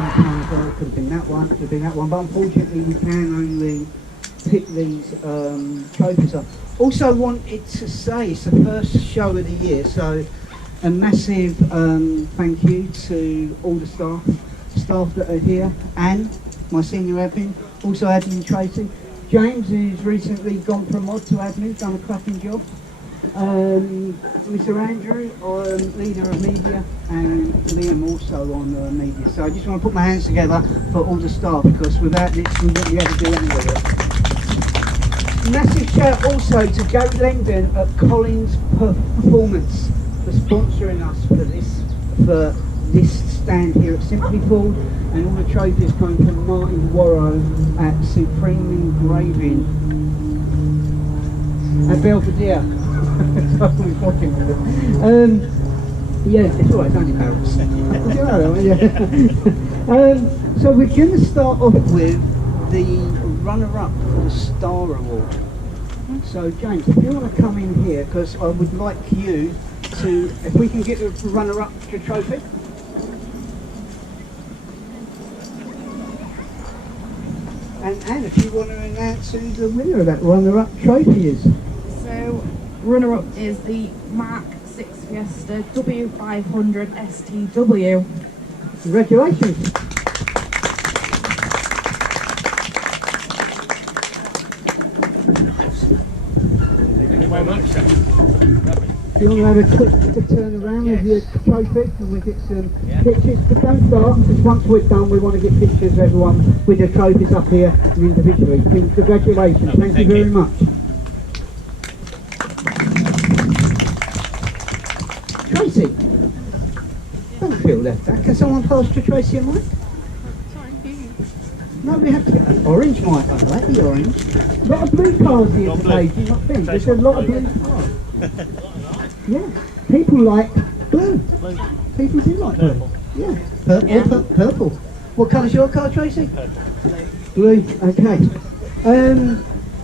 sometimes it could have been that one, it could have been that one, but unfortunately we can only pick these trophies up. Also wanted to say it's the first show of the year, so a massive thank you to all the staff that are here, and my senior admin, also admin Tracy. James, who's recently gone from mod to admin, done a cracking job. Mr. Andrew, leader of media, and Liam also on media. So I just want to put my hands together for all the staff, because without this we wouldn't be able to do any of it. Massive shout also to Gary Langdon at Collins Performance for sponsoring us for this stand here at Simply Ford, and all the trophies coming from Martin Warrow at Supreme Engraving at Belvedere. Yeah, it's alright, it's only Paris. So we're going to start off with the runner-up for the Star Award. So James, if you want to come in here, because I would like you to, if we can get the runner-up to trophy. And if you want to announce who the winner of that runner-up trophy is. So, runner-up is the Mark 6 Fiesta W500 STW. Congratulations. Thank you very much. Do you want to have a quick turn around with your trophy and we'll get some pictures? But don't start, because once we're done we want to get pictures of everyone with their trophies up here and individually. Congratulations, thank you very much. Tracy, don't feel left out. Can someone pass to Tracy a mic? No, we have to get an orange mic, I like the orange. A lot of blue cars here today, do you not think? There's a lot of blue cars. Yeah, people like blue. People do like blue. Yeah, purple. What colour's your car, Tracy? Purple. Blue, okay.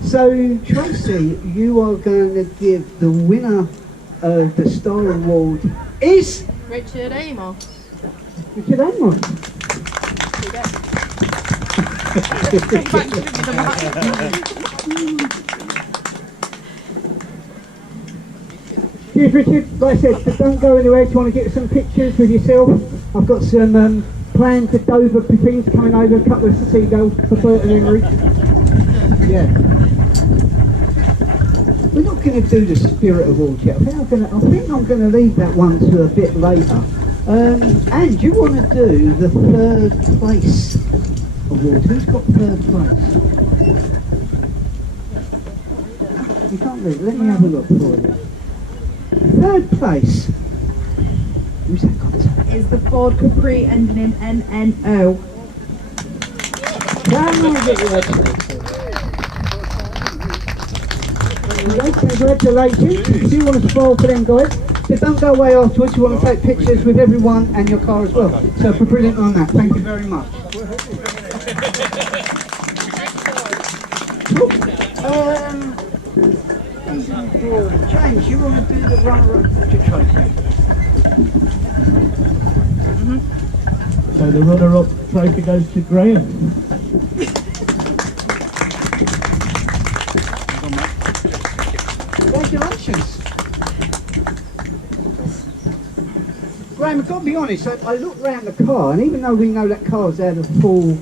So Tracy, you are going to give the winner of the Star Award is Richard Amos. Richard Amos. Cheers, Richard. Like I said, don't go anywhere if you want to get some pictures with yourself. I've got some planned to Dover things coming over, a couple of seagulls for Bert and Henry. Yeah. We're not going to do the Spirit Award yet. I think I'm going to leave that one to a bit later. And you want to do the third place award. Who's got third place? You can't read. Let me have a look for you. Third place. Who's that got? Is the Ford Capri ending in NNO. Come on, get your congratulations. If you want to spoil for them guys, so don't go away afterwards. You want to take pictures with everyone and your car as well. So for brilliant on that. Thank you very much. James, you want to do the runner-up to trophy? So the runner-up trophy goes to Graham. Congratulations. Graham, I've got to be honest, I looked around the car, and even though we know that car's had a full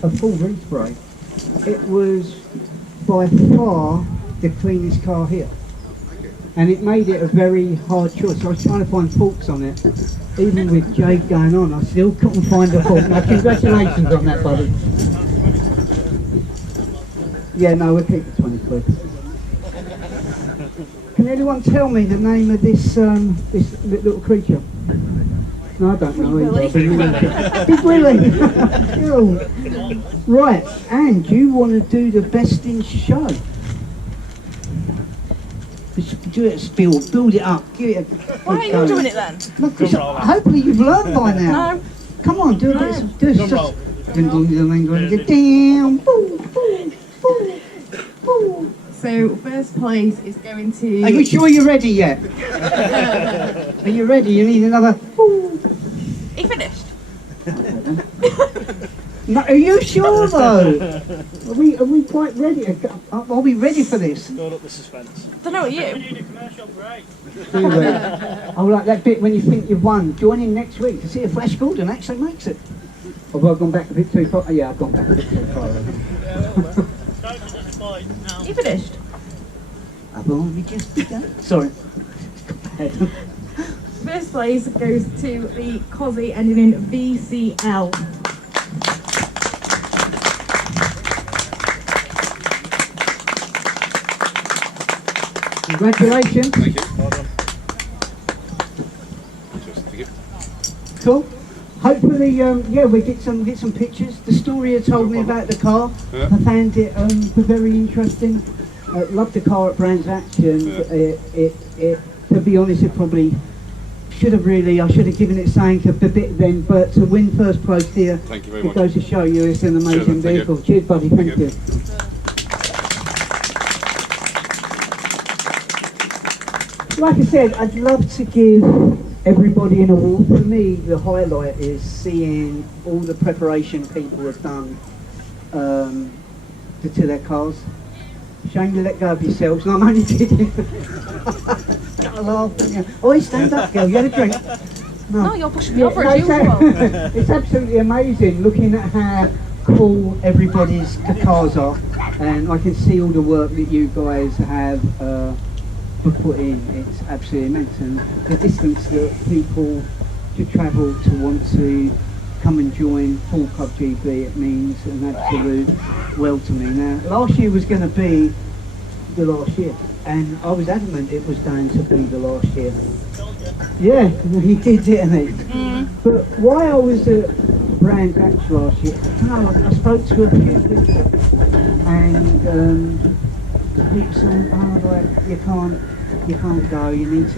respray, it was by far the cleanest car here. And it made it a very hard choice. I was trying to find faults on it. Even with Jade going on, I still couldn't find a fault. Now, congratulations on that, buddy. Yeah, no, we'll keep the 20 quid. Can anyone tell me the name of this this little creature? No, I don't know. Big Willie. Right, and you want to do the best in show. Do it, build it up. Give it a Why are you doing it then? Look, hopefully you've learned by now. No. Come on, do it. Do it. Damn. So first place is going to. Are you sure you're ready yet? Are you ready? You need another. He finished. No, are you sure though? Are we quite ready? Are we ready for this? Build up the suspense. Don't know what you. need a commercial break. I like that bit when you think you've won. Join in next week to see if Flash Gordon actually makes it. Have I gone back a bit too far? Oh, yeah, I've gone back a bit too far. You finished? I've only just begun. Sorry. First place goes to the Cosy ending in VCL. Congratulations. Thank you. Well done. Thank you. Cool. Hopefully, yeah, we get some pictures. The story you told me about the car, Yeah. I found it very interesting. Loved the car at Brands Action. Yeah. To be honest, it probably I should have given it something a bit then, but to win first place here, Thank you very it much. goes to show you it's an amazing Thank you. vehicle. Cheers, buddy. Thank Thank you. you. Like I said, I'd love to give everybody an award. For me, the highlight is seeing all the preparation people have done to their cars. Shame you let go of yourselves, and I'm only kidding. Got a laugh, don't you? Oh, stand up, girl. You had a drink? No, you're pushing me Yeah, over no, as usual. it's absolutely amazing looking at how cool everybody's cars are, and I can see all the work that you guys have put in. It's absolutely immense, and the distance that people to travel to want to come and join Full Club GB, it means an absolute world to me. Now, last year was going to be the last year, and I was adamant it was going to be the last year. Yeah, he did, didn't he? But why I was at Brands Action last year, I spoke to a few people, and people saying, "Oh, like you can't go. You need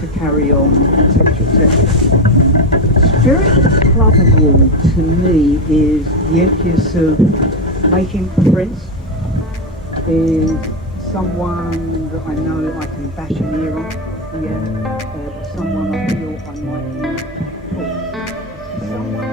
to carry on, etc., etc." Spirit Club Award to me is the impetus of making friends. Is someone that I know I can bash an ear on. Yeah, someone I feel I might be cool. Someone I